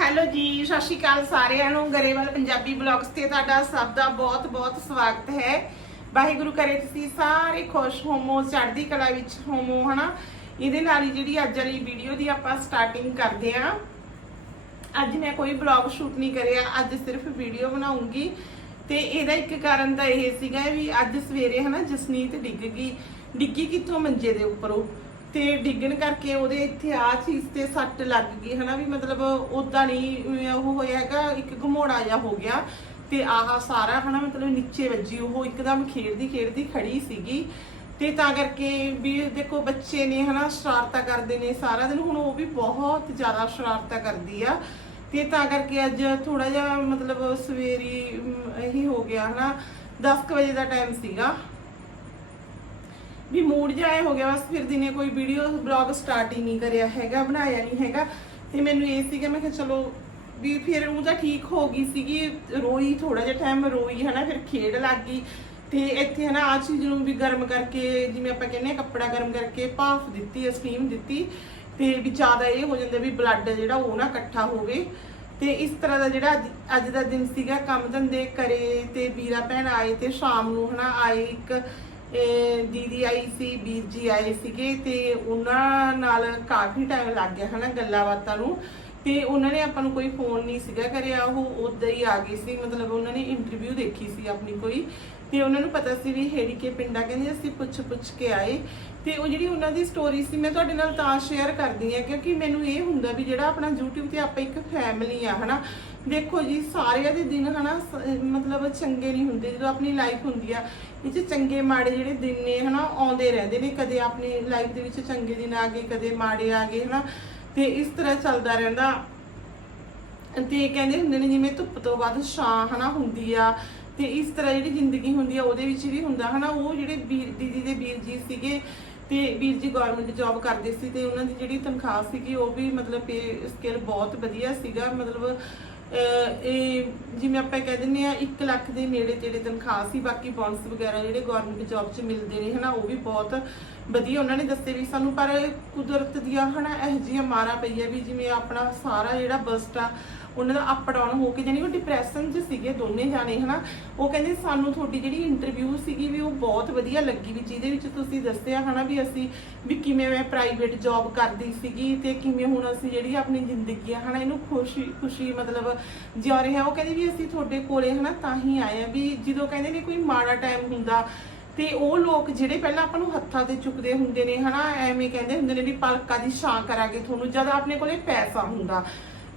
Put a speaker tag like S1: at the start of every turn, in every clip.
S1: Hello ਜੀ, ਸਤਿ ਸ਼੍ਰੀ ਅਕਾਲ ਸਾਰਿਆਂ ਨੂੰ। ਗਰੇਵਾਲ ਪੰਜਾਬੀ ਬਲੌਗਸ ਤੇ ਤੁਹਾਡਾ ਸਭ ਦਾ ਬਹੁਤ-ਬਹੁਤ ਸਵਾਗਤ ਹੈ। ਵਾਹਿਗੁਰੂ ਕਰੇ ਤੁਸੀਂ ਸਾਰੇ ਖੁਸ਼ ਹੋਵੋ, ਚੜ੍ਹਦੀ ਕਲਾ ਵਿੱਚ ਹੋਵੋ, ਹਨਾ? ਇਹਦੇ ਨਾਲ ਹੀ ਜਿਹੜੀ ਅੱਜ ਵਾਲੀ ਵੀਡੀਓ ਦੀ ਆਪਾਂ ਸਟਾਰਟਿੰਗ ਕਰਦੇ ਆਂ ਅੱਜ ਮੈਂ ਕੋਈ ਬਲੌਗ ਸ਼ੂਟ ਨਹੀਂ ਕਰਿਆ, ਅੱਜ ਸਿਰਫ ਵੀਡੀਓ ਬਣਾਉਂਗੀ। ਤੇ ਇਹਦਾ ਇੱਕ ਕਾਰਨ ਤਾਂ ਇਹ ਸੀਗਾ ਵੀ ਅੱਜ ਸਵੇਰੇ, ਹਨਾ, ਜਸਨੀਤ ਡਿੱਗ ਗਈ। ਡਿੱਗੀ ਕਿੱਥੋਂ ਮੰਜੇ ਦੇ ਉੱਪਰੋਂ? ਤੇ ਡਿੱਗਣ ਕਰਕੇ ਉਹਦੇ ਇੱਥੇ ਆ ਚੀਜ਼ ਤੇ ਸੱਟ ਲੱਗ ਗਈ, ਹਨਾ ਵੀ ਮਤਲਬ ਉਦਾਂ ਨਹੀਂ ਉਹ ਹੋਇਆ ਹੈਗਾ, ਇੱਕ ਘਮੋੜਾ ਜਿਹਾ ਹੋ ਗਿਆ ਤੇ ਆਹ ਸਾਰਾ, ਹਨਾ ਮਤਲਬ ਨੀਚੇ ਵੱਜੀ, ਉਹ ਇੱਕਦਮ ਖੇਡਦੀ ਖੇਡਦੀ ਖੜੀ ਸੀਗੀ ਤੇ ਤਾਂ ਕਰਕੇ ਵੀ ਦੇਖੋ ਬੱਚੇ ਨੇ, ਹਨਾ ਸ਼ਰਾਰਤਾਂ ਕਰਦੇ ਨੇ ਸਾਰਾ ਦਿਨ, ਹੁਣ ਉਹ ਵੀ ਬਹੁਤ ਜ਼ਿਆਦਾ ਸ਼ਰਾਰਤਾਂ ਕਰਦੀ ਆ ਤੇ ਤਾਂ ਕਰਕੇ ਅੱਜ ਥੋੜਾ ਜਿਹਾ ਮਤਲਬ ਸਵੇਰੀ ਇਹੀ ਹੋ ਗਿਆ, ਹਨਾ 10 ਕੁ ਵਜੇ ਦਾ ਟਾਈਮ ਸੀਗਾ। ਵੀ ਮੂਡ ਜਿਹਾ ਹੋ ਗਿਆ, ਬਸ ਫਿਰ ਦਿਨੇ ਕੋਈ ਵੀਡੀਓ ਬਲੌਗ ਸਟਾਰਟ ਹੀ ਨਹੀਂ ਕਰਿਆ ਹੈਗਾ, ਬਣਾਇਆ ਨਹੀਂ ਹੈਗਾ। ਤੇ ਮੈਨੂੰ ਇਹ ਸੀਗਾ, ਮੈਂ ਕਿਹਾ ਚਲੋ ਵੀ ਫਿਰ ਉਹ ਤਾਂ ਠੀਕ ਹੋ ਗਈ ਸੀਗੀ, ਰੋਈ ਥੋੜਾ ਜਿਹਾ ਟਾਈਮ ਰੋਈ, ਹਨਾ, ਫਿਰ ਖੇਡ ਲੱਗ ਗਈ। ਤੇ ਇੱਥੇ, ਹਨਾ ਆ ਚੀਜ਼ ਨੂੰ ਵੀ ਗਰਮ ਕਰਕੇ, ਜਿਵੇਂ ਆਪਾਂ ਕਹਿੰਦੇ ਆ ਕੱਪੜਾ ਗਰਮ ਕਰਕੇ ਭਾਫ ਦਿੱਤੀ ਸਟੀਮ ਦਿੱਤੀ। ਤੇ ਵੀ ਜ਼ਿਆਦਾ ਇਹ ਹੋ ਜਾਂਦਾ ਵੀ ਬਲੱਡ ਜਿਹੜਾ ਉਹ ਨਾ ਇਕੱਠਾ ਹੋਵੇ। ਤੇ ਇਸ ਤਰ੍ਹਾਂ ਦਾ ਜਿਹੜਾ ਅੱਜ- ਦਾ ਦਿਨ ਸੀਗਾ, ਕੰਮ ਧੰਦੇ ਕਰੇ ਤੇ ਵੀਰਾ ਭੈਣ ਆਏ ਤੇ ਸ਼ਾਮ ਨੂੰ, ਹਨਾ, ਆਏ ਇੱਕ ਦੀਦੀ ਆਈ ਸੀ ਵੀਰ ਜੀ ਆਏ ਸੀਗੇ ਤੇ ਉਹਨਾਂ ਨਾਲ ਕਾਫੀ ਟਾਈਮ ਲੱਗ ਗਿਆ ਹਨਾ ਗੱਲਾਂ ਬਾਤਾਂ ਨੂੰ। ਤੇ ਉਹਨਾਂ ਨੇ ਆਪਾਂ ਨੂੰ ਕੋਈ ਫੋਨ ਨਹੀਂ ਸੀਗਾ ਕਰਿਆ, ਉਹ ਉਦਾਂ ਹੀ ਆ ਗਈ ਸੀ, ਮਤਲਬ ਉਹਨਾਂ ਨੇ ਇੰਟਰਵਿਊ ਦੇਖੀ ਸੀ ਆਪਣੀ ਕੋਈ। ਤੇ ਉਹਨਾਂ ਨੂੰ ਪਤਾ ਸੀ ਵੀ ਹੇੜੀ ਕੇ ਪਿੰਡਾ ਕਹਿੰਦੇ ਅਸੀਂ ਪੁੱਛ ਪੁੱਛ ਕੇ ਆਏ। ਤੇ ਉਹ ਜਿਹੜੀ ਉਹਨਾਂ ਦੀ ਸਟੋਰੀ ਸੀ, ਮੈਂ ਤੁਹਾਡੇ ਨਾਲ ਤਾਂ ਸ਼ੇਅਰ ਕਰਦੀ ਆ ਕਿਉਂਕਿ ਮੈਨੂੰ ਇਹ ਹੁੰਦਾ ਵੀ ਜਿਹੜਾ ਆਪਣਾ YouTube ਤੇ ਆਪਾਂ ਇੱਕ ਫੈਮਿਲੀ ਆ, ਹਨਾ? ਦੇਖੋ ਜੀ, ਸਾਰਿਆਂ ਦੇ ਦਿਨ, ਹਨਾ, ਸ- ਮਤਲਬ ਚੰਗੇ ਨਹੀਂ ਹੁੰਦੇ, ਜਦੋਂ ਆਪਣੀ ਲਾਈਫ ਹੁੰਦੀ ਆ, ਇਹ 'ਚ ਚੰਗੇ ਮਾੜੇ ਜਿਹੜੇ ਦਿਨ ਨੇ, ਹਨਾ, ਆਉਂਦੇ ਰਹਿੰਦੇ ਨੇ, ਕਦੇ ਆਪਣੀ ਲਾਈਫ ਦੇ ਵਿੱਚ ਚੰਗੇ ਦਿਨ ਆ ਗਏ, ਕਦੇ ਮਾੜੇ ਆ ਗਏ, ਹਨਾ? ਤੇ ਇਸ ਤਰ੍ਹਾਂ ਚੱਲਦਾ ਰਹਿੰਦਾ। ਤੇ ਕਹਿੰਦੇ ਹੁੰਦੇ ਨੇ, ਜਿਵੇਂ ਧੁੱਪ ਤੋਂ ਬਾਅਦ ਛਾਂ, ਹਨਾ, ਹੁੰਦੀ ਆ, ਤੇ ਇਸ ਤਰ੍ਹਾਂ ਜਿਹੜੀ ਜ਼ਿੰਦਗੀ ਹੁੰਦੀ ਆ, ਉਹਦੇ ਵਿੱਚ ਵੀ ਹੁੰਦਾ, ਹਨਾ? ਉਹ ਜਿਹੜੇ ਵੀਰ, ਦੀਦੀ ਦੇ ਵੀਰ ਜੀ ਸੀਗੇ ਤੇ ਵੀਰ ਜੀ ਗਵਰਨਮੈਂਟ ਜੌਬ ਕਰਦੇ ਸੀ ਤੇ ਉਹਨਾਂ ਦੀ ਜਿਹੜੀ ਤਨਖਾਹ ਸੀਗੀ ਉਹ ਵੀ ਮਤਲਬ ਪੇ ਸਕੇਲ ਬਹੁਤ ਵਧੀਆ ਸੀਗਾ। ਮਤਲਬ ਇਹ ਜਿਵੇਂ ਆਪਾਂ ਕਹਿ ਦਿੰਦੇ ਆ 1 ਲੱਖ ਦੇ ਨੇੜੇ ਜਿਹੜੇ ਤਨਖਾਹ ਸੀ। ਬਾਕੀ ਬੋਨਸ ਵਗੈਰਾ ਜਿਹੜੇ ਗਵਰਨਮੈਂਟ ਜੌਬ 'ਚ ਮਿਲਦੇ ਨੇ ਹਨਾ, ਉਹ ਵੀ ਬਹੁਤ ਵਧੀਆ ਉਹਨਾਂ ਨੇ ਦੱਸੇ ਵੀ ਸਾਨੂੰ, ਪਰ ਕੁਦਰਤ ਦੀਆਂ ਹਨਾ ਇਹੋ ਜਿਹੀਆਂ ਮਾਰਾਂ ਪਈਆਂ ਵੀ ਜਿਵੇਂ ਆਪਣਾ ਸਾਰਾ ਜਿਹੜਾ ਬਸਟ ਆ, ਉਹਨਾਂ ਦਾ ਅਪ ਡਾਊਨ ਹੋ ਕੇ ਜਾਨੀ ਉਹ ਡਿਪਰੈਸ਼ਨ 'ਚ ਸੀਗੇ ਦੋਨੇ ਜਾਣੇ ਹਨਾ। ਉਹ ਕਹਿੰਦੇ ਸਾਨੂੰ ਤੁਹਾਡੀ ਜਿਹੜੀ ਇੰਟਰਵਿਊ ਸੀਗੀ ਵੀ ਉਹ ਬਹੁਤ ਵਧੀਆ ਲੱਗੀ ਵੀ ਜਿਹਦੇ ਵਿੱਚ ਤੁਸੀਂ ਦੱਸਿਆ ਹਨਾ ਵੀ ਅਸੀਂ ਵੀ ਕਿਵੇਂ ਮੈਂ ਪ੍ਰਾਈਵੇਟ ਜੌਬ ਕਰਦੀ ਸੀਗੀ ਤੇ ਕਿਵੇਂ ਹੁਣ ਅਸੀਂ ਜਿਹੜੀ ਆਪਣੀ ਜ਼ਿੰਦਗੀ ਆ ਹਨਾ ਇਹਨੂੰ ਖੁਸ਼ੀ ਖੁਸ਼ੀ ਮਤਲਬ ਜਿਉ ਰਹੇ। ਹਾਂ ਉਹ ਕਹਿੰਦੇ ਵੀ ਅਸੀਂ ਤੁਹਾਡੇ ਕੋਲੇ ਹਨਾ ਤਾਂ ਹੀ ਆਏ ਆ ਵੀ ਜਦੋਂ ਕਹਿੰਦੇ ਨੇ ਕੋਈ ਮਾੜਾ ਟਾਈਮ ਹੁੰਦਾ ਤੇ ਉਹ ਲੋਕ ਜਿਹੜੇ ਪਹਿਲਾਂ ਆਪਾਂ ਨੂੰ ਹੱਥਾਂ ਤੇ ਚੁੱਕਦੇ ਹੁੰਦੇ ਨੇ, ਹਨਾ, ਐਵੇਂ ਕਹਿੰਦੇ ਹੁੰਦੇ ਨੇ ਵੀ ਪਲਕਾਂ ਦੀ ਛਾਂ ਕਰਾਂਗੇ ਤੁਹਾਨੂੰ, ਜਦ ਆਪਣੇ ਕੋਲੇ ਪੈਸਾ ਹੁੰਦਾ।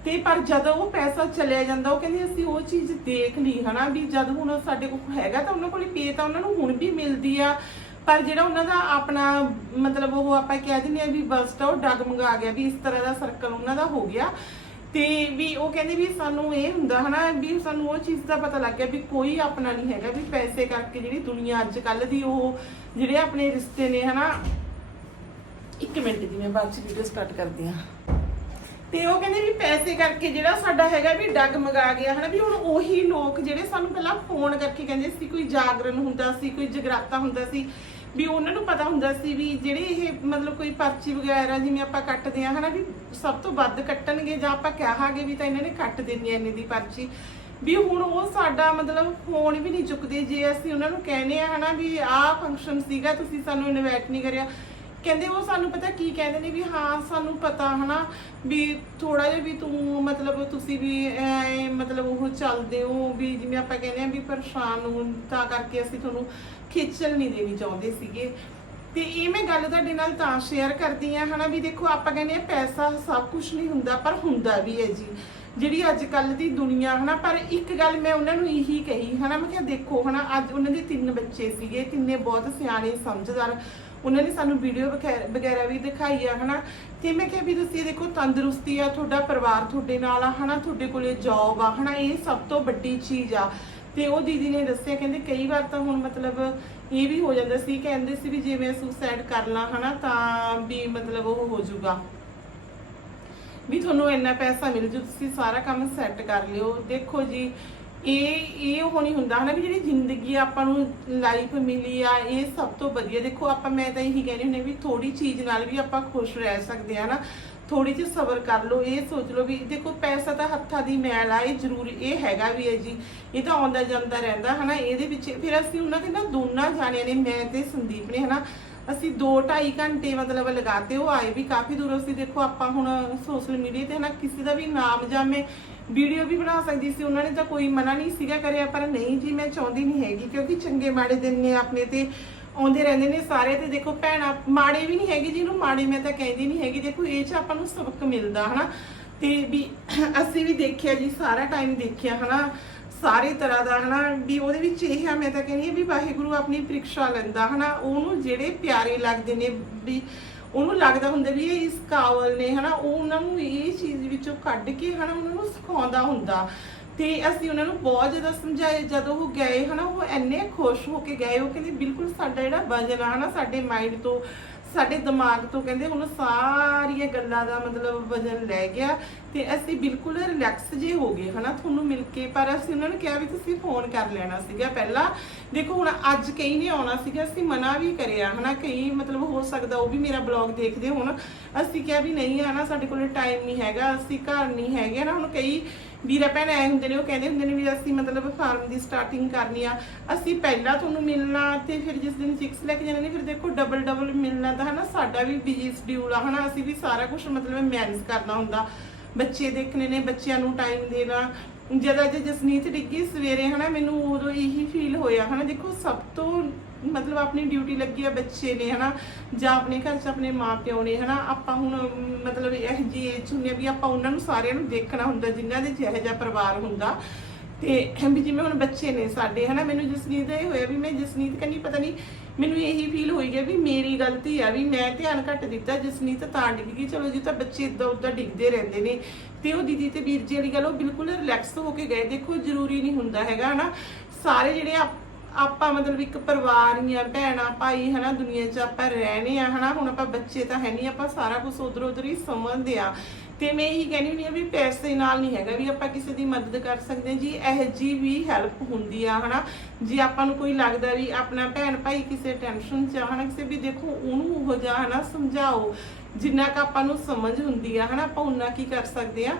S1: ਤੇ ਪਰ ਜਦੋਂ ਉਹ ਪੈਸਾ ਚਲਿਆ ਜਾਂਦਾ, ਉਹ ਕਹਿੰਦੇ ਅਸੀਂ ਉਹ ਚੀਜ਼ ਦੇਖ ਲਈ, ਹਨਾ, ਵੀ ਜਦ ਹੁਣ ਸਾਡੇ ਕੋਲ ਹੈਗਾ ਤਾਂ ਉਹਨਾਂ ਕੋਲ ਪੇ ਤਾਂ ਉਹਨਾਂ ਨੂੰ ਹੁਣ ਵੀ ਮਿਲਦੀ ਆ। ਪਰ ਜਿਹੜਾ ਉਹਨਾਂ ਦਾ ਆਪਣਾ, ਮਤਲਬ ਉਹ ਆਪਾਂ ਕਹਿ ਦਿੰਦੇ ਆ ਵੀ ਬਸਟ ਉਹ ਡਗਮਗਾ ਗਿਆ, ਵੀ ਇਸ ਤਰ੍ਹਾਂ ਦਾ ਸਰਕਲ ਉਹਨਾਂ ਦਾ ਹੋ ਗਿਆ। ਤੇ ਵੀ ਉਹ ਕਹਿੰਦੇ ਵੀ ਸਾਨੂੰ ਇਹ ਹੁੰਦਾ ਹਨਾ ਵੀ ਸਾਨੂੰ ਉਹ ਚੀਜ਼ ਦਾ ਪਤਾ ਲੱਗ ਗਿਆ ਵੀ ਕੋਈ ਆਪਣਾ ਨਹੀਂ ਹੈਗਾ ਵੀ ਪੈਸੇ ਕਰਕੇ ਜਿਹੜੀ ਦੁਨੀਆ ਅੱਜ ਕੱਲ ਦੀ ਉਹ ਜਿਹੜੇ ਆਪਣੇ ਰਿਸ਼ਤੇ ਨੇ ਹਨਾ। ਇੱਕ ਮਿੰਟ ਦੀ ਮੈਂ ਬਾਅਦ ਚ ਵੀਡੀਓ ਸਟਾਰਟ ਕਰਦੀ ਹਾਂ। ਤੇ ਉਹ ਕਹਿੰਦੇ ਵੀ ਪੈਸੇ ਕਰਕੇ ਜਿਹੜਾ ਸਾਡਾ ਹੈਗਾ ਵੀ ਡੱਗ ਮਗਾ ਗਿਆ ਹਨਾ, ਵੀ ਹੁਣ ਉਹੀ ਲੋਕ ਜਿਹੜੇ ਸਾਨੂੰ ਪਹਿਲਾਂ ਫੋਨ ਕਰਕੇ ਕਹਿੰਦੇ ਸੀ, ਕੋਈ ਜਾਗਰਣ ਹੁੰਦਾ ਸੀ, ਕੋਈ ਜਗਰਾਤਾ ਹੁੰਦਾ ਸੀ ਵੀ ਉਹਨਾਂ ਨੂੰ ਪਤਾ ਹੁੰਦਾ ਸੀ ਵੀ ਜਿਹੜੇ ਇਹ ਮਤਲਬ ਕੋਈ ਪਰਚੀ ਵਗੈਰਾ ਜਿਵੇਂ ਆਪਾਂ ਕੱਟਦੇ ਆ ਹਨਾ ਵੀ ਸਭ ਤੋਂ ਵੱਧ ਕੱਟਣਗੇ ਜਾਂ ਆਪਾਂ ਕਹਾਂਗੇ ਵੀ ਤਾਂ ਇਹਨਾਂ ਨੇ ਕੱਟ ਦੇਣੀ ਐ ਇੰਨੇ ਦੀ ਪਰਚੀ। ਵੀ ਹੁਣ ਉਹ ਸਾਡਾ ਮਤਲਬ ਫੋਨ ਵੀ ਨਹੀਂ ਚੁੱਕਦੇ, ਜੇ ਅਸੀਂ ਉਹਨਾਂ ਨੂੰ ਕਹਿੰਦੇ ਆ ਹਨਾ ਵੀ ਆਹ ਫੰਕਸ਼ਨ ਸੀਗਾ, ਤੁਸੀਂ ਸਾਨੂੰ ਇਨਵਾਈਟ ਨਹੀਂ ਕਰਿਆ। ਕਹਿੰਦੇ ਉਹ ਸਾਨੂੰ ਪਤਾ ਕੀ ਕਹਿੰਦੇ ਨੇ ਵੀ ਹਾਂ, ਸਾਨੂੰ ਪਤਾ ਹਨਾ ਵੀ ਥੋੜਾ ਜਿਹਾ ਵੀ ਤੂੰ ਮਤਲਬ ਤੁਸੀਂ ਵੀ ਐਂ ਮਤਲਬ ਉਹ ਚੱਲਦੇ ਹੋ ਵੀ ਜਿਵੇਂ ਆਪਾਂ ਕਹਿੰਦੇ ਆ ਵੀ ਪਰੇਸ਼ਾਨ ਹੋ ਤਾਂ ਕਰਕੇ ਅਸੀਂ ਤੁਹਾਨੂੰ ਖੇਚਲ ਨਹੀਂ ਦੇਣੀ ਚਾਹੁੰਦੇ ਸੀਗੇ। ਤੇ ਇਹ ਮੈਂ ਗੱਲ ਤੁਹਾਡੇ ਨਾਲ ਤਾਂ ਸ਼ੇਅਰ ਕਰਦੀ ਆ ਹਨਾ, ਵੀ ਦੇਖੋ, ਆਪਾਂ ਕਹਿੰਦੇ ਆ ਪੈਸਾ ਸਭ ਕੁਝ ਨਹੀਂ ਹੁੰਦਾ, ਪਰ ਹੁੰਦਾ ਵੀ ਹੈ ਜੀ। ਜਿਹੜੀ ਅੱਜ ਕੱਲ ਦੀ ਦੁਨੀਆ, ਹਨਾ, ਪਰ ਇੱਕ ਗੱਲ ਮੈਂ ਉਹਨਾਂ ਨੂੰ ਇਹੀ ਕਹੀ, ਹਨਾ, ਮੈਂ ਕਿਹਾ ਦੇਖੋ, ਹਨਾ, ਅੱਜ ਉਹਨਾਂ ਦੇ ਤਿੰਨ ਬੱਚੇ ਸੀਗੇ, ਤਿੰਨੇ ਬਹੁਤ ਸਿਆਣੇ ਸਮਝਦਾਰ। ਉਹਨਾਂ ਨੇ ਸਾਨੂੰ ਵੀਡੀਓ ਵਗੈਰਾ ਵੀ ਦਿਖਾਈ ਆ, ਹਨਾ। ਤੇ ਮੈਂ ਕਿਹਾ ਵੀ ਤੁਸੀਂ ਦੇਖੋ, ਤੰਦਰੁਸਤੀ ਆ, ਤੁਹਾਡਾ ਪਰਿਵਾਰ ਤੁਹਾਡੇ ਨਾਲ ਆ, ਹਨਾ, ਤੁਹਾਡੇ ਕੋਲੇ ਜੌਬ ਆ, ਹਨਾ, ਇਹ ਸਭ ਤੋਂ ਵੱਡੀ ਚੀਜ਼ ਆ। ਤੇ ਉਹ ਦੀਦੀ ਨੇ ਦੱਸਿਆ, ਕਹਿੰਦੇ ਕਈ ਵਾਰ ਤਾਂ ਹੁਣ ਮਤਲਬ ਇਹ ਵੀ ਹੋ ਜਾਂਦਾ ਸੀ, ਕਹਿੰਦੇ ਸੀ ਵੀ ਜੇ ਮੈਂ ਸੁਸਾਈਡ ਕਰ ਲਾਂ, ਹਨਾ, ਤਾਂ ਵੀ ਮਤਲਬ ਉਹ ਹੋ ਜਾਊਗਾ। ਵੀ ਤੁਹਾਨੂੰ ਇੰਨਾ ਪੈਸਾ ਮਿਲ ਜੂ, ਤੁਸੀਂ ਸਾਰਾ ਕੰਮ ਸੈੱਟ ਕਰ ਲਿਓ। ਦੇਖੋ ਜੀ, ਇਹ ਇਹ ਉਹ ਨਹੀਂ ਹੁੰਦਾ, ਹਨਾ, ਵੀ ਜਿਹੜੀ ਜ਼ਿੰਦਗੀ ਆਪਾਂ ਨੂੰ ਲਾਈਫ ਮਿਲੀ ਆ, ਇਹ ਸਭ ਤੋਂ ਵਧੀਆ। ਦੇਖੋ, ਆਪਾਂ, ਮੈਂ ਤਾਂ ਇਹੀ ਕਹਿੰਦੀ ਹੁੰਦੀ ਵੀ ਥੋੜੀ ਚੀਜ਼ ਨਾਲ ਵੀ ਆਪਾਂ ਖੁਸ਼ ਰਹਿ ਸਕਦੇ ਆ ਨਾ ਥੋੜੀ ਜਿਹੀ ਸਬਰ ਕਰ ਲਓ, ਇਹ ਸੋਚ ਲਓ ਵੀ ਦੇਖੋ ਪੈਸਾ ਤਾਂ ਹੱਥਾਂ ਦੀ ਮੈਲ ਆ, ਇਹ ਜ਼ਰੂਰ, ਇਹ ਹੈਗਾ ਵੀ ਹੈ ਜੀ। ਇਹ ਤਾਂ ਆਉਂਦਾ ਜਾਂਦਾ ਰਹਿੰਦਾ, ਹਨਾ, ਇਹਦੇ ਵਿੱਚ ਫਿਰ ਅਸੀਂ ਉਹਨਾਂ ਦੇ ਨਾ ਦੋਨਾਂ ਜਾਣਿਆਂ ਨੇ, ਮੈਂ ਤੇ ਸੰਦੀਪ ਨੇ, ਹਨਾ, ਅਸੀਂ 2.5 ਘੰਟੇ ਮਤਲਬ ਲਗਾਤੇ ਉਹ ਆਏ ਵੀ ਕਾਫੀ ਦੂਰੋਂ ਸੀ ਦੇਖੋ ਆਪਾਂ ਹੁਣ ਸੋਸ਼ਲ ਮੀਡੀਆ ਤੇ, ਹਨਾ, ਕਿਸੇ ਦਾ ਵੀ ਨਾਮ ਜਾਂ ਮੈਂ ਵੀਡੀਓ ਵੀ ਬਣਾ ਸਕਦੀ ਸੀ, ਉਹਨਾਂ ਨੇ ਤਾਂ ਕੋਈ ਮਨਾ ਨਹੀਂ ਸੀਗਾ ਕਰਿਆ, ਪਰ ਨਹੀਂ ਜੀ, ਮੈਂ ਚਾਹੁੰਦੀ ਨਹੀਂ ਹੈਗੀ, ਕਿਉਂਕਿ ਚੰਗੇ ਮਾੜੇ ਦਿਨ ਨੇ ਆਪਣੇ ਤੇ। ਆਉਂਦੇ ਰਹਿੰਦੇ ਨੇ ਸਾਰੇ ਤੇ ਦੇਖੋ ਭੈਣਾ, ਮਾੜੇ ਵੀ ਨਹੀਂ ਹੈਗੇ ਜਿਹਨੂੰ ਮਾੜੇ ਮੈਂ ਤਾਂ ਕਹਿੰਦੀ ਨਹੀਂ ਹੈਗੀ। ਦੇਖੋ ਇਹ ਚ ਆਪਾਂ ਨੂੰ ਸਬਕ ਮਿਲਦਾ, ਹਨਾ? ਤੇ ਵੀ ਅਸੀਂ ਵੀ ਦੇਖਿਆ ਜੀ, ਸਾਰਾ ਟਾਈਮ ਦੇਖਿਆ, ਹਨਾ? ਸਾਰੇ ਤਰ੍ਹਾਂ ਦਾ, ਹਨਾ? ਵੀ ਉਹਦੇ ਵਿੱਚ ਇਹ ਆ ਮੈਂ ਤਾਂ ਕਹਿੰਦੀ ਆ ਵੀ ਵਾਹਿਗੁਰੂ ਆਪਣੀ ਪ੍ਰੀਖਿਆ ਲੈਂਦਾ, ਹਨਾ? ਉਹਨੂੰ ਜਿਹੜੇ ਪਿਆਰੇ ਲੱਗਦੇ ਨੇ, ਵੀ ਉਹਨੂੰ ਲੱਗਦਾ ਹੁੰਦਾ ਵੀ ਇਹ ਇਸ ਕਾਵਲ ਨੇ, ਹਨਾ? ਉਹ ਉਹਨਾਂ ਨੂੰ ਇਹ ਚੀਜ਼ ਵਿੱਚੋਂ ਕੱਢ ਕੇ, ਹਨਾ? ਉਹਨਾਂ ਨੂੰ ਸਿਖਾਉਂਦਾ ਹੁੰਦਾ। ਤੇ ਅਸੀਂ ਉਹਨਾਂ ਨੂੰ ਬਹੁਤ ਜ਼ਿਆਦਾ ਸਮਝਾਏ, ਜਦੋਂ ਉਹ ਗਏ ਹਨਾ, ਉਹ ਇੰਨੇ ਖੁਸ਼ ਹੋ ਕੇ ਗਏ, ਉਹ ਕਹਿੰਦੇ ਬਿਲਕੁਲ ਸਾਡਾ ਜਿਹੜਾ ਵਜਨ ਆ ਹਨਾ, ਸਾਡੇ ਮਾਈਂਡ ਤੋਂ, ਸਾਡੇ ਦਿਮਾਗ ਤੋਂ ਕਹਿੰਦੇ ਹੁਣ ਸਾਰੀਆਂ ਗੱਲਾਂ ਦਾ ਮਤਲਬ ਵਜਨ ਲੈ ਗਿਆ ਤੇ ਅਸੀਂ ਬਿਲਕੁਲ ਰਿਲੈਕਸ ਜੇ ਹੋ ਗਏ ਹਨਾ, ਤੁਹਾਨੂੰ ਮਿਲ ਕੇ, ਪਰ ਅਸੀਂ ਉਹਨਾਂ ਨੂੰ ਕਿਹਾ ਵੀ ਤੁਸੀਂ ਫੋਨ ਕਰ ਲੈਣਾ ਸੀਗਾ ਪਹਿਲਾਂ। ਦੇਖੋ ਹੁਣ ਅੱਜ ਕਈ ਨੇ ਆਉਣਾ ਸੀਗਾ, ਅਸੀਂ ਮਨਾ ਵੀ ਕਰਿਆ ਹਨਾ, ਕਈ ਮਤਲਬ ਹੋ ਸਕਦਾ ਉਹ ਵੀ ਮੇਰਾ ਬਲੌਗ ਦੇਖਦੇ ਹੁਣ। ਅਸੀਂ ਕਿਹਾ ਵੀ ਨਹੀਂ ਆਣਾ ਸਾਡੇ ਕੋਲ ਟਾਈਮ ਨਹੀਂ ਹੈਗਾ, ਅਸੀਂ ਘਰ ਨਹੀਂ ਹੈਗੇ ਨਾ, ਹੁਣ ਕਈ ਵੀਰਾ ਭੈਣ ਆਏ ਹੁੰਦੇ ਨੇ, ਉਹ ਕਹਿੰਦੇ ਹੁੰਦੇ ਨੇ ਵੀ ਅਸੀਂ ਮਤਲਬ ਫਾਰਮ ਦੀ ਸਟਾਰਟਿੰਗ ਕਰਨੀ ਆ। ਅਸੀਂ ਪਹਿਲਾਂ ਤੁਹਾਨੂੰ ਮਿਲਣਾ ਤੇ ਫਿਰ ਜਿਸ ਦਿਨ ਚਿਕਸ ਲੈ ਕੇ ਜਾਣੇ ਨੇ, ਫਿਰ ਦੇਖੋ ਡਬਲ ਡਬਲ ਮਿਲਣਾ ਤਾਂ ਹਨਾ, ਸਾਡਾ ਵੀ ਬਿਜ਼ੀ ਸ਼ਡਿਊਲ ਆ ਹਨਾ, ਅਸੀਂ ਵੀ ਸਾਰਾ ਕੁਝ ਮਤਲਬ ਮੈਨੇਜ ਕਰਨਾ ਹੁੰਦਾ। ਬੱਚੇ ਦੇਖਣੇ ਨੇ, ਬੱਚਿਆਂ ਨੂੰ ਟਾਈਮ ਦੇਣਾ ਜਦ ਅੱਜ ਜਸਨੀਤ ਡਿੱਗੀ ਸਵੇਰੇ, ਹਨਾ, ਮੈਨੂੰ ਉਦੋਂ ਇਹੀ ਫੀਲ ਹੋਇਆ, ਹਨਾ, ਦੇਖੋ, ਸਭ ਤੋਂ ਮਤਲਬ ਆਪਣੀ ਡਿਊਟੀ ਲੱਗੀ ਆ ਬੱਚੇ ਨੇ, ਹਨਾ, ਜਾਂ ਆਪਣੇ ਘਰ 'ਚ ਆਪਣੇ ਮਾਪਿਓ ਨੇ, ਹਨਾ, ਆਪਾਂ ਹੁਣ, ਮਤਲਬ ਇਹ ਜੀ ਏਜ ਹੁੰਦੀ ਆ ਵੀ ਆਪਾਂ ਉਹਨਾਂ ਨੂੰ ਸਾਰਿਆਂ ਨੂੰ ਦੇਖਣਾ ਹੁੰਦਾ, ਜਿਨ੍ਹਾਂ ਦੇ ਜਿਹੋ ਜਿਹਾ ਪਰਿਵਾਰ ਹੁੰਦਾ। ਤੇ ਵੀ ਜਿਵੇਂ ਹੁਣ ਬੱਚੇ ਨੇ ਸਾਡੇ, ਹਨਾ, ਮੈਨੂੰ ਜਸਨੀਤ ਦਾ ਇਹ ਹੋਇਆ ਵੀ ਮੈਂ ਜਸਨੀਤ ਕੰਨੀ ਪਤਾ ਨਹੀਂ ਮੈਨੂੰ ਇਹੀ ਫੀਲ ਹੋਈ ਗਿਆ ਵੀ ਮੇਰੀ ਗਲਤੀ ਆ ਵੀ ਮੈਂ ਧਿਆਨ ਘੱਟ ਦਿੱਤਾ, ਜਸਨੀਤ ਤਾਂ ਡਿੱਗ ਗਈ, ਚਲੋ ਜੀ ਤਾਂ ਬੱਚੇ ਇਦਾਂ ਉਦਾਂ ਡਿੱਗਦੇ ਰਹਿੰਦੇ ਨੇ। ਤੇ ਉਹ ਦੀਦੀ ਤੇ ਵੀਰ ਜੀ ਵਾਲੀ ਗੱਲ, ਉਹ ਬਿਲਕੁਲ ਰਿਲੈਕਸ ਹੋ ਕੇ ਗਏ, ਦੇਖੋ ਜ਼ਰੂਰੀ ਨਹੀਂ ਹੁੰਦਾ ਹੈਗਾ, ਹਨਾ। ਸਾਰੇ ਜਿਹੜੇ ਆਪਾਂ ਮਤਲਬ ਇੱਕ ਪਰਿਵਾਰ ਹੀ ਆ ਭੈਣਾ, ਭਾਈ, ਹਨਾ, ਦੁਨੀਆ 'ਚ ਆਪਾਂ ਰਹਿਣੇ ਆ, ਹਨਾ, ਹੁਣ ਆਪਾਂ ਬੱਚੇ ਤਾਂ ਹੈ ਨਹੀਂ ਆਪਾਂ ਸਾਰਾ ਕੁਝ ਉਧਰ ਉਧਰ ਹੀ ਸਮਝਦੇ ਆ। ਤੇ ਮੈਂ ਇਹੀ ਕਹਿੰਦੀ ਹੁੰਦੀ ਆ ਵੀ ਪੈਸੇ ਨਾਲ ਨਹੀਂ ਹੈਗਾ, ਵੀ ਆਪਾਂ ਕਿਸੇ ਦੀ ਮਦਦ ਕਰ ਸਕਦੇ ਜੀ, ਇਹ ਜੀ ਵੀ ਹੈਲਪ ਹੁੰਦੀ ਆ, ਹਨਾ? ਜੇ ਆਪਾਂ ਨੂੰ ਕੋਈ ਲੱਗਦਾ ਵੀ ਆਪਣਾ ਭੈਣ ਭਾਈ ਕਿਸੇ ਟੈਨਸ਼ਨ 'ਚ ਆ, ਹਨਾ? ਕਿਸੇ ਵੀ ਦੇਖੋ, ਉਹਨੂੰ ਉਹ ਜਾ ਹਨਾ, ਸਮਝਾਓ, ਜਿੰਨਾ ਕ ਆਪਾਂ ਨੂੰ ਸਮਝ ਹੁੰਦੀ ਆ, ਹਨਾ? ਆਪਾਂ ਉਹਨਾਂ ਕੀ ਕਰ ਸਕਦੇ ਆ?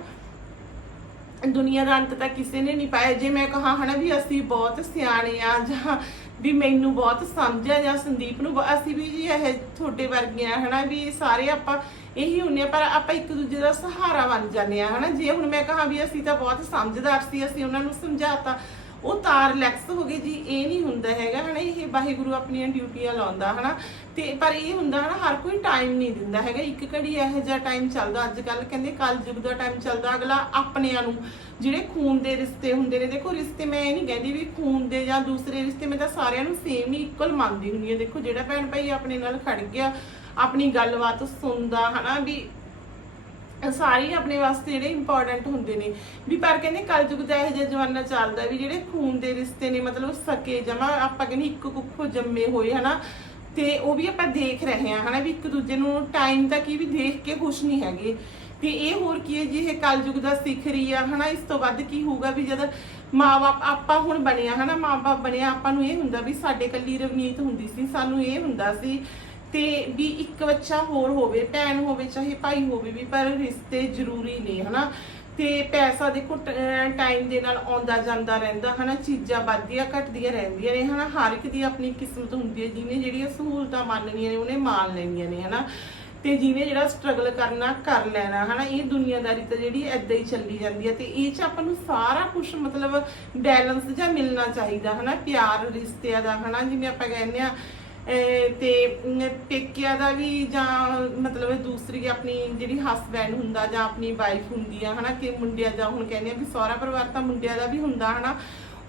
S1: ਦੁਨੀਆ ਦਾ ਅੰਤ ਤਾਂ ਕਿਸੇ ਨੇ ਨਹੀਂ ਪਾਇਆ। ਜੇ ਮੈਂ ਕਹਾ, ਹਨਾ, ਵੀ ਅਸੀਂ ਬਹੁਤ ਸਿਆਣੇ ਆ ਜਾਂ ਵੀ ਮੈਨੂੰ ਬਹੁਤ ਸਮਝਿਆ ਜਾਂ ਸੰਦੀਪ ਨੂੰ ਬ- ਅਸੀਂ ਵੀ ਜੀ ਇਹ ਤੁਹਾਡੇ ਵਰਗੀਆਂ ਹਨਾ, ਵੀ ਸਾਰੇ ਆਪਾਂ ਇਹੀ ਹੁੰਨੇ ਆ, ਪਰ ਆਪਾਂ ਇੱਕ ਦੂਜੇ ਦਾ ਸਹਾਰਾ ਬਣ ਜਾਂਦੇ ਆ, ਹਨਾ। ਜੇ ਹੁਣ ਮੈਂ ਕਹਾਂ ਵੀ ਅਸੀਂ ਤਾਂ ਬਹੁਤ ਸਮਝਦਾਰ ਸੀ, ਅਸੀਂ ਉਹਨਾਂ ਨੂੰ ਸਮਝਾਤਾ ਉਹ ਤਾਂ ਰਿਲੈਕਸ ਹੋ ਗਏ ਜੀ, ਇਹ ਨਹੀਂ ਹੁੰਦਾ ਹੈਗਾ ਹਨਾ, ਇਹ ਵਾਹਿਗੁਰੂ ਆਪਣੀਆਂ ਡਿਊਟੀਆਂ ਲਾਉਂਦਾ ਹਨਾ। ਤੇ ਪਰ ਇਹ ਹੁੰਦਾ ਹਨਾ, ਹਰ ਕੋਈ ਟਾਈਮ ਨਹੀਂ ਦਿੰਦਾ ਹੈਗਾ, ਇੱਕ ਘੜੀ ਇਹੋ ਜਿਹਾ ਟਾਈਮ ਚੱਲਦਾ ਅੱਜ ਕੱਲ ਕਹਿੰਦੇ ਕੱਲ ਯੁੱਗ ਦਾ ਟਾਈਮ ਚੱਲਦਾ, ਅਗਲਾ ਆਪਣਿਆਂ ਨੂੰ, ਜਿਹੜੇ ਖੂਨ ਦੇ ਰਿਸ਼ਤੇ ਹੁੰਦੇ ਨੇ, ਦੇਖੋ ਰਿਸ਼ਤੇ ਮੈਂ ਇਹ ਨਹੀਂ ਕਹਿੰਦੀ ਵੀ ਖੂਨ ਦੇ ਜਾਂ ਦੂਸਰੇ ਰਿਸ਼ਤੇ, ਮੈਂ ਤਾਂ ਸਾਰਿਆਂ ਨੂੰ ਸੇਮ ਹੀ ਇਕੁਅਲ ਮੰਨਦੀ ਹੁੰਦੀ ਹਾਂ। ਦੇਖੋ ਜਿਹੜਾ ਭੈਣ ਭਾਈ ਆਪਣੇ ਨਾਲ ਖੜ ਗਿਆ, ਆਪਣੀ ਗੱਲਬਾਤ ਸੁਣਦਾ ਹਨਾ, ਵੀ ਸਾਰੇ ਆਪਣੇ ਵਾਸਤੇ ਜਿਹੜੇ ਇੰਪੋਰਟੈਂਟ ਹੁੰਦੇ ਨੇ। ਵੀ ਪਰ ਕਹਿੰਦੇ ਕਲਯੁਗ ਦਾ ਇਹੋ ਜਿਹਾ ਜ਼ਮਾਨਾ ਚੱਲਦਾ ਵੀ ਜਿਹੜੇ ਖੂਨ ਦੇ ਰਿਸ਼ਤੇ ਨੇ, ਮਤਲਬ ਸਕੇ ਜਮਾ ਆਪਾਂ ਕਹਿੰਦੇ ਇੱਕ ਕੁੱਖੋਂ ਜੰਮੇ ਹੋਏ, ਹਨਾ? ਤੇ ਉਹ ਵੀ ਆਪਾਂ ਦੇਖ ਰਹੇ ਹਾਂ, ਹਨਾ? ਵੀ ਇੱਕ ਦੂਜੇ ਨੂੰ ਟਾਈਮ ਤੱਕ ਹੀ ਵੀ ਦੇਖ ਕੇ ਖੁਸ਼ ਨਹੀਂ ਹੈਗੇ। ਤੇ ਇਹ ਹੋਰ ਕੀ ਹੈ ਜੀ, ਇਹ ਕਲਯੁਗ ਦਾ ਸਿੱਖ ਰਹੀ ਆ, ਹਨਾ? ਇਸ ਤੋਂ ਵੱਧ ਕੀ ਹੋਊਗਾ ਵੀ ਜਦ ਮਾਂ-ਬਾਪ ਆਪਾਂ ਹੁਣ ਬਣਿਆ, ਹਨਾ? ਮਾਂ-ਬਾਪ ਬਣਿਆ, ਆਪਾਂ ਨੂੰ ਇਹ ਹੁੰਦਾ ਵੀ ਸਾਡੇ ਕੱਲੀ ਰਵਨੀਤ ਹੁੰਦੀ ਸੀ, ਸਾਨੂੰ ਇਹ ਹੁੰਦਾ ਸੀ ਤੇ ਵੀ ਇੱਕ ਬੱਚਾ ਹੋਰ ਹੋਵੇ, ਭੈਣ ਹੋਵੇ, ਚਾਹੇ ਭਾਈ ਹੋਵੇ ਵੀ, ਪਰ ਰਿਸ਼ਤੇ ਜ਼ਰੂਰੀ ਨੇ, ਹਨਾ? ਤੇ ਪੈਸਾ ਦੇਖੋ ਟਾਈਮ ਦੇ ਨਾਲ ਆਉਂਦਾ ਜਾਂਦਾ ਰਹਿੰਦਾ, ਹਨਾ? ਚੀਜ਼ਾਂ ਵੱਧਦੀਆਂ, ਘਟਦੀਆਂ ਰਹਿੰਦੀਆਂ ਨੇ, ਹਨਾ? ਹਰ ਇੱਕ ਦੀ ਆਪਣੀ ਕਿਸਮਤ ਹੁੰਦੀ ਹੈ ਜਿਹਨੇ ਜਿਹੜੀਆਂ ਸਹੂਲਤਾਂ ਮੰਨਣੀਆਂ ਨੇ, ਉਹਨੇ ਮਾਣ ਲੈਣੀਆਂ ਨੇ, ਹਨਾ? ਤੇ ਜਿਹਨੇ ਜਿਹੜਾ ਸਟਰਗਲ ਕਰਨਾ, ਕਰ ਲੈਣਾ, ਹਨਾ? ਇਹ ਦੁਨੀਆਦਾਰੀ ਤਾਂ ਜਿਹੜੀ ਐਦਾਂ ਹੀ ਚੱਲੀ ਜਾਂਦੀ ਹੈ, ਤੇ ਇਹ ਚ ਆਪਾਂ ਨੂੰ ਸਾਰਾ ਕੁਝ ਮਤਲਬ ਬੈਲੈਂਸ ਜਾਂ ਮਿਲਣਾ ਚਾਹੀਦਾ, ਹਨਾ? ਪਿਆਰ, ਰਿਸ਼ਤਿਆਂ ਦਾ, ਹਨਾ? ਜਿਵੇਂ ਆਪਾਂ ਕਹਿੰਦੇ ਆ ਤੇ ਪੇਕਿਆਂ ਦਾ ਵੀ ਜਾਂ ਮਤਲਬ ਦੂਸਰੀ ਆਪਣੀ ਜਿਹੜੀ ਹਸਬੈਂਡ ਹੁੰਦਾ ਜਾਂ ਆਪਣੀ ਵਾਈਫ ਹੁੰਦੀ ਆ, ਹਨਾ, ਕਿ ਮੁੰਡਿਆਂ ਜਾਂ ਹੁਣ ਕਹਿੰਦੇ ਆ ਵੀ ਸਹੁਰਾ ਪਰਿਵਾਰ ਤਾਂ ਮੁੰਡਿਆਂ ਦਾ ਵੀ ਹੁੰਦਾ, ਹਨਾ,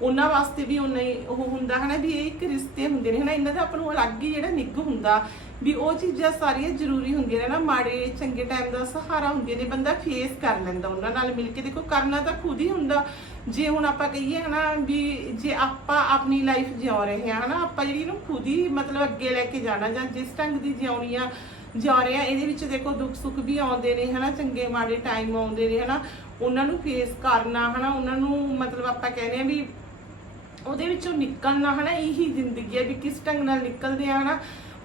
S1: ਉਹਨਾਂ ਵਾਸਤੇ ਵੀ ਉਹਨਾਂ ਉਹ ਹੁੰਦਾ, ਹਨਾ, ਵੀ ਇਹ ਇੱਕ ਰਿਸ਼ਤੇ ਹੁੰਦੇ ਨੇ, ਹਨਾ, ਇਹਨਾਂ ਦਾ ਆਪਾਂ ਨੂੰ ਅਲੱਗ ਹੀ ਜਿਹੜਾ ਨਿੱਘ ਹੁੰਦਾ, ਵੀ ਉਹ ਚੀਜ਼ਾਂ ਸਾਰੀਆਂ ਜ਼ਰੂਰੀ ਹੁੰਦੀਆਂ ਨੇ ਨਾ ਮਾੜੇ ਚੰਗੇ ਟਾਈਮ ਦਾ ਸਹਾਰਾ ਹੁੰਦੀਆਂ ਨੇ, ਬੰਦਾ ਫੇਸ ਕਰ ਲੈਂਦਾ ਉਹਨਾਂ ਨਾਲ ਮਿਲ ਕੇ, ਦੇਖੋ ਕਰਨਾ ਤਾਂ ਖੁਦ ਹੀ ਹੁੰਦਾ ਜੇ ਹੁਣ ਆਪਾਂ ਕਹੀਏ ਹਨਾ ਵੀ ਜੇ ਆਪਾਂ ਆਪਣੀ ਲਾਈਫ ਜਿਉ ਰਹੇ ਹਾਂ ਹਨਾ, ਆਪਾਂ ਜਿਹੜੀ ਨੂੰ ਖੁਦ ਹੀ ਮਤਲਬ ਅੱਗੇ ਲੈ ਕੇ ਜਾਣਾ ਜਾਂ ਜਿਸ ਢੰਗ ਦੀ ਜਿਉਣੀ ਆ ਜਾ ਰਹੇ ਆ ਇਹਦੇ ਵਿੱਚ ਦੇਖੋ ਦੁੱਖ ਸੁੱਖ ਵੀ ਆਉਂਦੇ ਨੇ ਹਨਾ, ਚੰਗੇ ਮਾੜੇ ਟਾਈਮ ਆਉਂਦੇ ਨੇ ਹਨਾ, ਉਹਨਾਂ ਨੂੰ ਫੇਸ ਕਰਨਾ ਹਨਾ, ਉਹਨਾਂ ਨੂੰ ਮਤਲਬ ਆਪਾਂ ਕਹਿੰਦੇ ਆ ਵੀ ਉਹਦੇ ਵਿੱਚੋਂ ਨਿਕਲਣਾ ਹਨਾ, ਇਹੀ ਜ਼ਿੰਦਗੀ ਹੈ ਵੀ ਕਿਸ ਢੰਗ ਨਾਲ ਨਿਕਲਦੇ ਆ ਹਨਾ।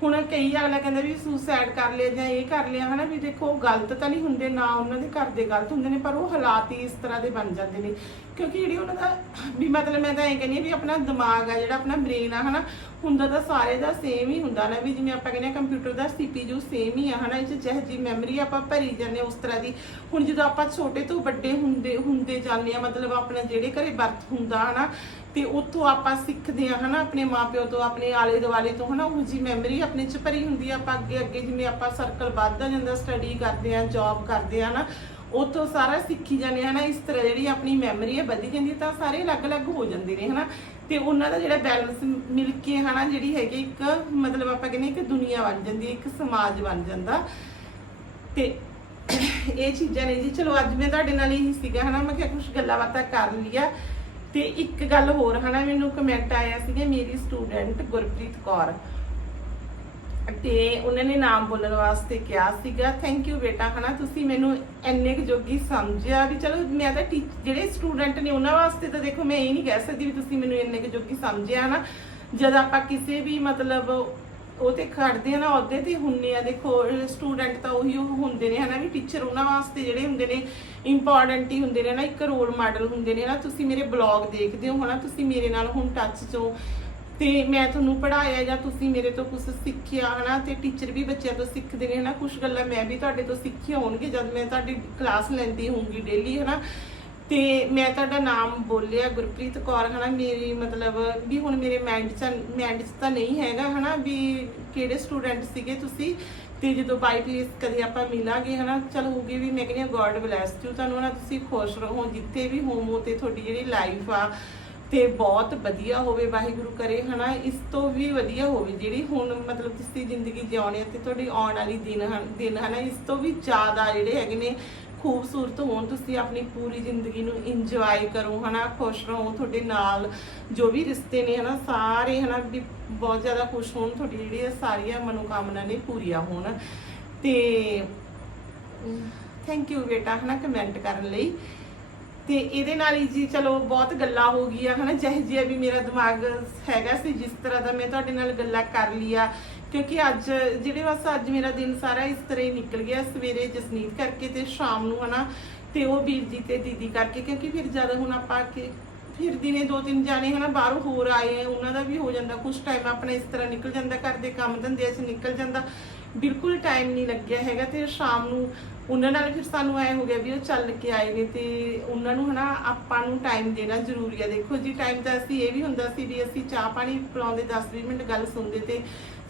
S1: ਹੁਣ ਕਈ ਅਗਲਾ ਕਹਿੰਦਾ ਵੀ ਸੁਸਾਈਡ ਕਰ ਲਿਆ ਜਾਂ ਇਹ ਕਰ ਲਿਆ, ਹਨਾ ਵੀ ਦੇਖੋ ਉਹ ਗਲਤ ਤਾਂ ਨਹੀਂ ਹੁੰਦੇ, ਨਾ ਉਹਨਾਂ ਦੇ ਘਰ ਦੇ ਗਲਤ ਹੁੰਦੇ ਨੇ, ਪਰ ਉਹ ਹਾਲਾਤ ਹੀ ਇਸ ਤਰ੍ਹਾਂ ਦੇ ਬਣ ਜਾਂਦੇ ਨੇ। ਕਿਉਂਕਿ ਜਿਹੜੀ ਉਹਨਾਂ ਦਾ ਵੀ ਮਤਲਬ ਮੈਂ ਤਾਂ ਇਹ ਕਹਿੰਦੀ ਹਾਂ ਵੀ ਆਪਣਾ ਦਿਮਾਗ ਆ, ਜਿਹੜਾ ਆਪਣਾ ਬ੍ਰੇਨ ਆ, ਹਨਾ, ਹੁੰਦਾ ਤਾਂ ਸਾਰੇ ਦਾ ਸੇਮ ਹੀ ਹੁੰਦਾ ਨਾ, ਵੀ ਜਿਵੇਂ ਆਪਾਂ ਕਹਿੰਦੇ ਆ ਕੰਪਿਊਟਰ ਦਾ CPU ਸੇਮ ਹੀ ਆ, ਹਨਾ, ਇਹ ਚ ਜਿਹੋ ਜੀ ਮੈਮਰੀ ਆਪਾਂ ਭਰੀ ਜਾਂਦੇ ਹਾਂ ਉਸ ਤਰ੍ਹਾਂ ਦੀ। ਹੁਣ ਜਦੋਂ ਆਪਾਂ ਛੋਟੇ ਤੋਂ ਵੱਡੇ ਹੁੰਦੇ ਹੁੰਦੇ ਜਾਂਦੇ ਆ ਮਤਲਬ ਆਪਣਾ ਜਿਹੜੇ ਘਰੇ ਬਰਥ ਹੁੰਦਾ, ਹਨਾ ਤੇ ਉੱਥੋਂ ਆਪਾਂ ਸਿੱਖਦੇ ਆ ਹਨਾ, ਆਪਣੇ ਮਾਪਿਓ ਤੋਂ, ਆਪਣੇ ਆਲੇ ਦੁਆਲੇ ਤੋਂ, ਹਨਾ, ਉਹ ਜੀ ਮੈਮਰੀ ਆਪਣੇ ਚ ਭਰੀ ਹੁੰਦੀ ਆ, ਆਪਾਂ ਅੱਗੇ ਅੱਗੇ ਜਿਵੇਂ ਆਪਾਂ ਸਰਕਲ ਵੱਧਦਾ ਜਾਂਦਾ ਸਟੱਡੀ ਕਰਦੇ ਆ ਜੌਬ ਕਰਦੇ ਆ ਨਾ ਉੱਥੋਂ ਸਾਰਾ ਸਿੱਖੀ ਜਾਂਦੇ ਆ ਹਨਾ, ਇਸ ਤਰ੍ਹਾਂ ਜਿਹੜੀ ਆਪਣੀ ਮੈਮਰੀ ਹੈ ਵਧੀ ਜਾਂਦੀ ਤਾਂ ਸਾਰੇ ਅਲੱਗ-ਅਲੱਗ ਹੋ ਜਾਂਦੇ ਨੇ, ਹਨਾ, ਤੇ ਉਹਨਾਂ ਦਾ ਜਿਹੜਾ ਬੈਲੈਂਸ ਮਿਲ ਕੇ, ਹਨਾ, ਜਿਹੜੀ ਹੈਗੀ ਇੱਕ, ਮਤਲਬ ਆਪਾਂ ਕਹਿੰਦੇ ਇੱਕ ਦੁਨੀਆ ਬਣ ਜਾਂਦੀ ਹੈ ਇੱਕ ਸਮਾਜ ਬਣ ਜਾਂਦਾ, ਤੇ ਇਹ ਚੀਜ਼ਾਂ ਨੇ ਜੀ, ਚਲੋ ਅੱਜ ਮੈਂ ਤੁਹਾਡੇ ਨਾਲ ਇਹੀ ਸੀਗਾ, ਹਨਾ, ਮੈਂ ਕਿਹਾ ਕੁਝ ਗੱਲਾਂ ਬਾਤਾਂ ਕਰ ਲਿਆ ਤੇ ਇੱਕ ਗੱਲ ਹੋਰ ਹਨਾ, ਮੈਨੂੰ ਕਮੈਂਟ ਆਇਆ ਸੀਗਾ ਮੇਰੀ ਸਟੂਡੈਂਟ ਗੁਰਪ੍ਰੀਤ ਕੌਰ। ਤੇ ਉਹਨਾਂ ਨੇ ਨਾਮ ਬੋਲਣ ਵਾਸਤੇ ਕਿਹਾ ਸੀਗਾ ਥੈਂਕ ਯੂ ਬੇਟਾ, ਹਨਾ, ਤੁਸੀਂ ਮੈਨੂੰ ਇੰਨੇ ਕੁ ਜੋਗੀ ਸਮਝਿਆ ਵੀ ਚਲੋ ਮੈਂ ਤਾਂ ਟੀ- ਜਿਹੜੇ ਸਟੂਡੈਂਟ ਨੇ ਉਹਨਾਂ ਵਾਸਤੇ ਤਾਂ ਦੇਖੋ ਮੈਂ ਇਹ ਨਹੀਂ ਕਹਿ ਸਕਦੀ ਵੀ ਤੁਸੀਂ ਮੈਨੂੰ ਇੰਨੇ ਕੁ ਜੋਗੀ ਸਮਝਿਆ ਨਾ। ਜਦ ਆਪਾਂ ਕਿਸੇ ਵੀ ਮਤਲਬ ਉਹ ਤੇ ਖੜਦੇ ਆ ਨਾ ਅਹੁਦੇ ਤੇ ਹੁੰਨੇ ਆ। ਦੇਖੋ ਸਟੂਡੈਂਟ ਤਾਂ ਉਹੀ ਉਹ ਹੁੰਦੇ ਨੇ, ਹਨਾ ਵੀ ਟੀਚਰ ਉਹਨਾਂ ਵਾਸਤੇ ਜਿਹੜੇ ਹੁੰਦੇ ਨੇ ਇੰਪੋਰਟੈਂਟ ਹੀ ਹੁੰਦੇ ਨੇ ਨਾ ਇੱਕ ਰੋਲ ਮਾਡਲ ਹੁੰਦੇ ਨੇ ਨਾ ਤੁਸੀਂ ਮੇਰੇ ਬਲੌਗ ਦੇਖਦੇ ਹੋ, ਹਨਾ, ਤੁਸੀਂ ਮੇਰੇ ਨਾਲ ਹੁਣ ਟੱਚ 'ਚੋਂ ਤੇ ਮੈਂ ਤੁਹਾਨੂੰ ਪੜਾਇਆ ਜਾਂ ਤੁਸੀਂ ਮੇਰੇ ਤੋਂ ਕੁਝ ਸਿੱਖਿਆ, ਹਨਾ, ਤੇ ਟੀਚਰ ਵੀ ਬੱਚਿਆਂ ਤੋਂ ਸਿੱਖਦੇ ਨੇ, ਹਨਾ। ਕੁਝ ਗੱਲਾਂ ਮੈਂ ਵੀ ਤੁਹਾਡੇ ਤੋਂ ਸਿੱਖੀਆਂ ਹੋਣਗੇ ਜਦ ਮੈਂ ਤੁਹਾਡੀ ਕਲਾਸ ਲੈਂਦੀ ਹੋਊਂਗੀ ਡੇਲੀ ਹਨਾ। ਤੇ ਮੈਂ ਤੁਹਾਡਾ ਨਾਮ ਬੋਲਿਆ ਗੁਰਪ੍ਰੀਤ ਕੌਰ, ਹਨਾ, ਮੇਰੀ ਮਤਲਬ ਵੀ ਹੁਣ ਮੇਰੇ ਮਾਈਂਡ 'ਚ ਮਾਈਂਡ 'ਚ ਤਾਂ ਨਹੀਂ ਹੈਗਾ, ਹਨਾ, ਵੀ ਕਿਹੜੇ ਸਟੂਡੈਂਟ ਸੀਗੇ ਤੁਸੀਂ? ਤੇ ਜਦੋਂ ਬਾਈ ਪਲੀਜ਼ ਕਦੇ ਆਪਾਂ ਮਿਲਾਂਗੇ, ਹਨਾ, ਚਲ ਹੋਊਗੀ ਵੀ ਮੈਂ ਕਹਿੰਦੀ ਗੋਡ ਬlesਸ ਯੂ ਤੁਹਾਨੂੰ ਨਾ ਤੁਸੀਂ ਖੁਸ਼ ਰਹੋ, ਜਿੱਥੇ ਵੀ ਹੋਵੋ ਤੇ ਤੁਹਾਡੀ ਜਿਹੜੀ ਲਾਈਫ ਆ, ਤੇ ਬਹੁਤ ਵਧੀਆ ਹੋਵੇ, ਵਾਹਿਗੁਰੂ ਕਰੇ, ਹਨਾ, ਇਸ ਤੋਂ ਵੀ ਵਧੀਆ ਹੋਵੇ, ਜਿਹੜੀ ਹੁਣ ਮਤਲਬ ਤੁਸੀਂ ਜ਼ਿੰਦਗੀ ਜਿਉਣੀ ਹੈ ਤੇ ਤੁਹਾਡੀ ਆਉਣ ਵਾਲੀ ਦਿਨ ਹਨ ਦਿਨ, ਹਨਾ, ਇਸ ਤੋਂ ਵੀ ਜ਼ਿਆਦਾ ਜਿਹੜੇ ਹੈਗੇ ਨੇ ਖੂਬਸੂਰਤ ਹੋਣ, ਤੁਸੀਂ ਆਪਣੀ ਪੂਰੀ ਜ਼ਿੰਦਗੀ ਨੂੰ ਇੰਜੋਏ ਕਰੋ, ਹਨਾ, ਖੁਸ਼ ਰਹੋ, ਤੁਹਾਡੇ ਨਾਲ ਜੋ ਵੀ ਰਿਸ਼ਤੇ ਨੇ, ਹਨਾ, ਸਾਰੇ, ਹਨਾ, ਵੀ ਬਹੁਤ ਜ਼ਿਆਦਾ ਖੁਸ਼ ਹੋਣ, ਤੁਹਾਡੀ ਜਿਹੜੀ ਇਹ ਸਾਰੀਆਂ ਮਨੋਕਾਮਨਾ ਨੇ ਪੂਰੀਆਂ ਹੋਣ। ਤੇ ਥੈਂਕ ਯੂ ਬੇਟਾ, ਹਨਾ ਕਮੈਂਟ ਕਰਨ ਲਈ। ਤੇ ਇਹਦੇ ਨਾਲ ਹੀ ਜੀ, ਚਲੋ, ਬਹੁਤ ਗੱਲਾਂ ਹੋ ਗਈਆਂ, ਹਨਾ, ਜਿਹੋ ਜਿਹਾ ਵੀ ਮੇਰਾ ਦਿਮਾਗ ਹੈਗਾ ਸੀ, ਜਿਸ ਤਰ੍ਹਾਂ ਦਾ ਮੈਂ ਤੁਹਾਡੇ ਨਾਲ ਗੱਲਾਂ ਕਰ ਲਿਆ ਕਿਉਂਕਿ ਅੱਜ ਜਿਹੜੇ ਬਸ ਅੱਜ ਮੇਰਾ ਦਿਨ ਸਾਰਾ ਇਸ ਤਰ੍ਹਾਂ ਹੀ ਨਿਕਲ ਗਿਆ, ਸਵੇਰੇ ਜਸਨੀਤ ਕਰਕੇ ਤੇ ਸ਼ਾਮ ਨੂੰ ਹਨਾ, ਤੇ ਉਹ ਵੀਰ ਜੀ ਤੇ ਦੀਦੀ ਕਰਕੇ, ਕਿਉਂਕਿ ਫਿਰ ਜਦ ਹੁਣ ਆਪਾਂ ਕਿ ਫਿਰ ਦਿਨੇ ਦੋ ਤਿੰਨ ਜਾਣੇ ਹਨਾ ਬਾਹਰੋਂ ਹੋਰ ਆਏ ਆ, ਉਹਨਾਂ ਦਾ ਵੀ ਹੋ ਜਾਂਦਾ ਕੁਝ ਟਾਈਮ ਆਪਣਾ ਇਸ ਤਰ੍ਹਾਂ ਨਿਕਲ ਜਾਂਦਾ, ਘਰ ਦੇ ਕੰਮ ਧੰਦਿਆਂ 'ਚ ਨਿਕਲ ਜਾਂਦਾ, ਬਿਲਕੁਲ ਟਾਈਮ ਨਹੀਂ ਲੱਗਿਆ ਹੈਗਾ ਤੇ ਸ਼ਾਮ ਨੂੰ ਉਹਨਾਂ ਨਾਲ ਫਿਰ ਸਾਨੂੰ ਐ ਹੋ ਗਿਆ ਵੀ ਉਹ ਚੱਲ ਕੇ ਆਏ ਨੇ ਤੇ ਉਹਨਾਂ ਨੂੰ ਹਨਾ ਆਪਾਂ ਨੂੰ ਟਾਈਮ ਦੇਣਾ ਜ਼ਰੂਰੀ ਆ। ਦੇਖੋ ਜੀ ਟਾਈਮ ਤਾਂ ਅਸੀਂ ਇਹ ਵੀ ਹੁੰਦਾ ਸੀ ਵੀ ਅਸੀਂ ਚਾਹ ਪਾਣੀ ਪਿਲਾਉਂਦੇ 10-20 ਮਿੰਟ ਗੱਲ ਸੁਣਦੇ ਤੇ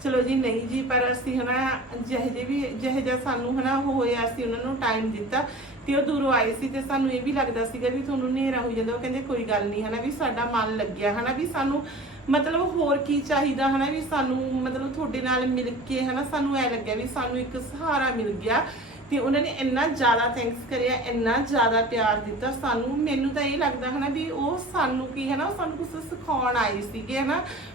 S1: ਚਲੋ ਜੀ ਨਹੀਂ ਜੀ, ਪਰ ਅਸੀਂ ਹਨਾ ਜਿਹੇ ਜਿਹੇ ਵੀ ਜਿਹੇ ਜਿਹਾ ਸਾਨੂੰ ਹਨਾ ਉਹ ਹੋਇਆ, ਅਸੀਂ ਉਹਨਾਂ ਨੂੰ ਟਾਈਮ ਦਿੱਤਾ ਤੇ ਉਹ ਦੂਰੋਂ ਆਏ ਸੀ ਤੇ ਸਾਨੂੰ ਇਹ ਵੀ ਲੱਗਦਾ ਸੀਗਾ ਵੀ ਤੁਹਾਨੂੰ ਹਨੇਰਾ ਹੋ ਜਾਂਦਾ। ਉਹ ਕਹਿੰਦੇ ਕੋਈ ਗੱਲ ਨਹੀਂ ਹਨਾ ਵੀ ਸਾਡਾ ਮਨ ਲੱਗਿਆ ਹਨਾ ਵੀ ਸਾਨੂੰ ਮਤਲਬ ਹੋਰ ਕੀ ਚਾਹੀਦਾ ਹਨਾ ਵੀ ਸਾਨੂੰ ਮਤਲਬ ਤੁਹਾਡੇ ਨਾਲ ਮਿਲ ਕੇ ਹਨਾ ਸਾਨੂੰ ਐ ਲੱਗਿਆ ਵੀ ਸਾਨੂੰ ਇੱਕ ਸਹਾਰਾ ਮਿਲ ਗਿਆ ਤੇ ਉਹਨਾਂ ਨੇ ਇੰਨਾ ਜ਼ਿਆਦਾ ਥੈਂਕਸ ਕਰਿਆ, ਇੰਨਾ ਜ਼ਿਆਦਾ ਪਿਆਰ ਦਿੱਤਾ। ਸਾਨੂੰ ਮੈਨੂੰ ਤਾਂ ਇਹ ਲੱਗਦਾ ਹਨਾ ਵੀ ਉਹ ਸਾਨੂੰ ਕੀ ਹੈ ਨਾ ਉਹ ਸਾਨੂੰ ਕੁਝ ਸਿਖਾਉਣ ਆਏ ਸੀਗੇ ਹਨਾ। ਅਮ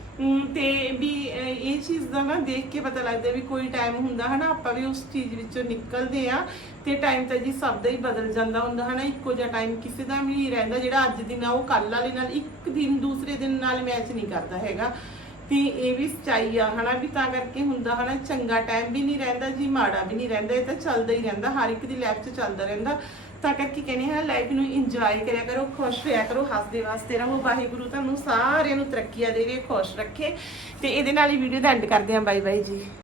S1: ਤੇ ਵੀ ਇਹ ਚੀਜ਼ ਦਾ ਨਾ ਦੇਖ ਕੇ ਪਤਾ ਲੱਗਦਾ ਵੀ ਕੋਈ ਟਾਈਮ ਹੁੰਦਾ ਹਨਾ, ਆਪਾਂ ਵੀ ਉਸ ਚੀਜ਼ ਵਿੱਚੋਂ ਨਿਕਲਦੇ ਆ ਤੇ ਟਾਈਮ ਤਾਂ ਜੀ ਸਭ ਦਾ ਹੀ ਬਦਲ ਜਾਂਦਾ ਹੁੰਦਾ ਹਨਾ, ਇੱਕੋ ਜਿਹਾ ਟਾਈਮ ਕਿਸੇ ਦਾ ਵੀ ਨਹੀਂ ਰਹਿੰਦਾ ਜਿਹੜਾ ਅੱਜ ਦਿਨ ਆ, ਉਹ ਕੱਲ ਵਾਲੇ ਨਾਲ ਇੱਕ ਦਿਨ ਦੂਸਰੇ ਦਿਨ ਨਾਲ ਮੈਚ ਨਹੀਂ ਕਰਦਾ ਹੈਗਾ। ਤੇ ਇਹ ਵੀ ਸੱਚਾਈ ਆ ਹਨਾ, ਵੀ ਤਾਂ ਕਰਕੇ ਹੁੰਦਾ ਹਨਾ, ਚੰਗਾ ਟਾਈਮ ਵੀ ਨਹੀਂ ਰਹਿੰਦਾ ਜੀ, ਮਾੜਾ ਵੀ ਨਹੀਂ ਰਹਿੰਦਾ, ਇਹ ਤਾਂ ਚੱਲਦਾ ਹੀ ਰਹਿੰਦਾ, ਹਰ ਇੱਕ ਦੀ ਲਾਈਫ 'ਚ ਚੱਲਦਾ ਰਹਿੰਦਾ। ਤਾਂ ਕਰਕੇ ਕਹਿੰਦੇ ਹਾਂ ਲਾਈਫ ਨੂੰ ਇੰਜੋਏ ਕਰਿਆ ਕਰੋ, ਖੁਸ਼ ਹੋਇਆ ਕਰੋ, ਹੱਸਦੇ ਵਾਸਤੇ ਰਹੋ। ਵਾਹਿਗੁਰੂ ਤੁਹਾਨੂੰ ਸਾਰਿਆਂ ਨੂੰ ਤਰੱਕੀਆਂ ਦੇਵੇ, ਖੁਸ਼ ਰੱਖੇ। ਤੇ ਇਹਦੇ ਨਾਲ ਹੀ ਵੀਡੀਓ ਦਾ ਐਂਡ ਕਰਦੇ ਹਾਂ। ਬਾਈ ਬਾਈ ਜੀ।